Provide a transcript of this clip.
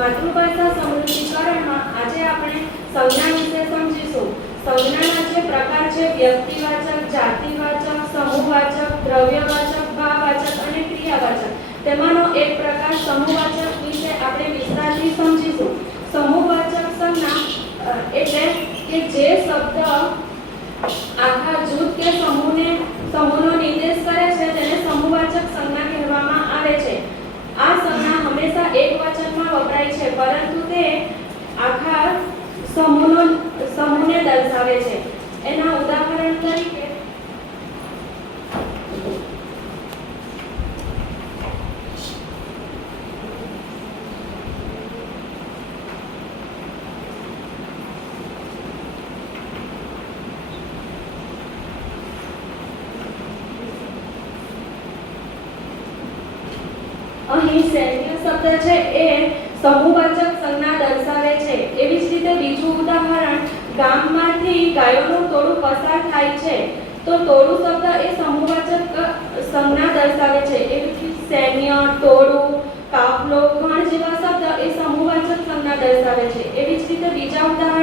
માતૃભાષા સમૃદ્ધિકરણમાં આજે આપણે સંજ્ઞા વિશે સમજીશું. સંજ્ઞાના જે પ્રકાર છે વ્યક્તિવાચક, જાતિવાચક, સમૂહવાચક, દ્રવ્યવાચક, ભાવવાચક અને ક્રિયાવાચક. તેમાંનો એક પ્રકાર સમૂહવાચક વિશે આપણે વિસ્તારથી સમજીશું. સમૂહવાચક સંજ્ઞા એટલે કે જે શબ્દ આખા જૂથ કે સમૂહનો નિર્દેશ કરે છે તેને સમૂહવાચક સંજ્ઞા કહેવામાં આવે છે. આ સંજ્ઞા હંમેશા એકવચનમાં વપરાય છે, પરંતુ તે આખા સમૂહને દર્શાવે છે. એના ઉદાહરણ તરીકે અહીં સૈન્ય શબ્દ છે એ સમૂહવાચક સંજ્ઞા દર્શાવે છે. એવી જ રીતે બીજું ઉદાહરણ, ગામમાંથી ગાયોનું ટોળું પસાર થાય છે તો ટોળું શબ્દ એ સમૂહવાચક સંજ્ઞા દર્શાવે છે. એવી જ સૈન્ય, ટોળું, કાફલો, ગણ જેવા શબ્દ એ સમૂહવાચક સંજ્ઞા દર્શાવે છે. એવી જ રીતે બીજા ઉદાહરણ